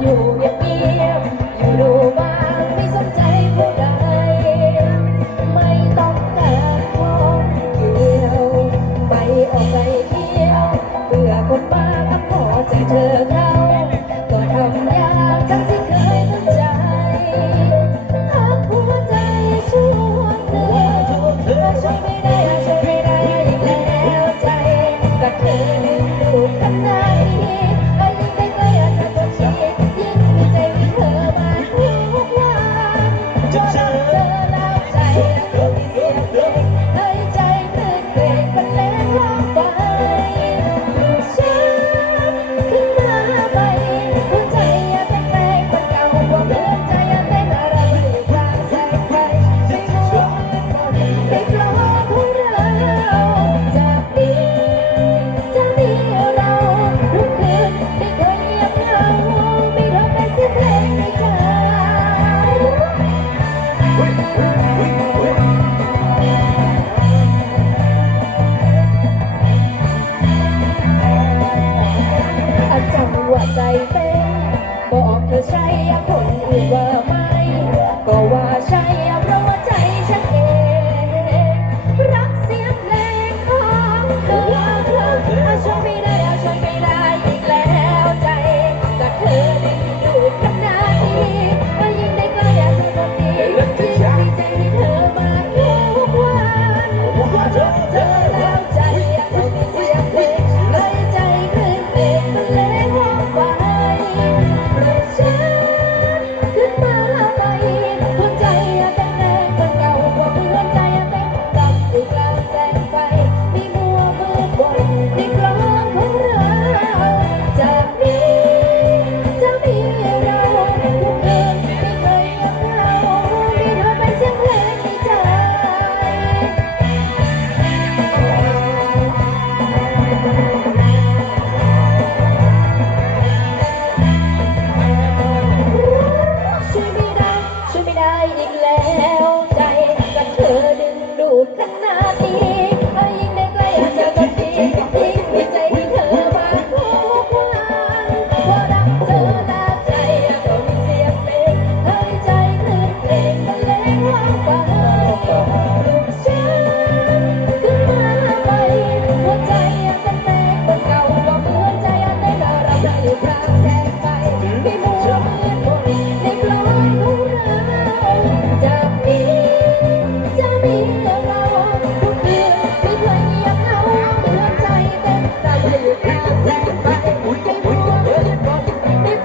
อยู่เบียดเบีย Yeah. เธอใช่คนอื่นว่า I declare.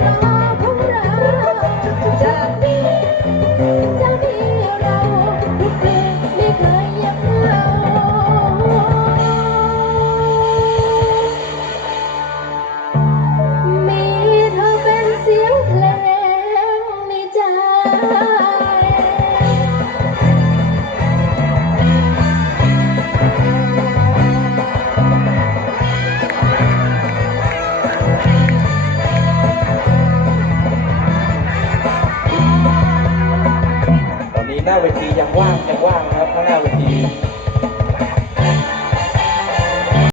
Thank you. หน้าเวทียังว่างยังว่างครับข้างหน้าเวที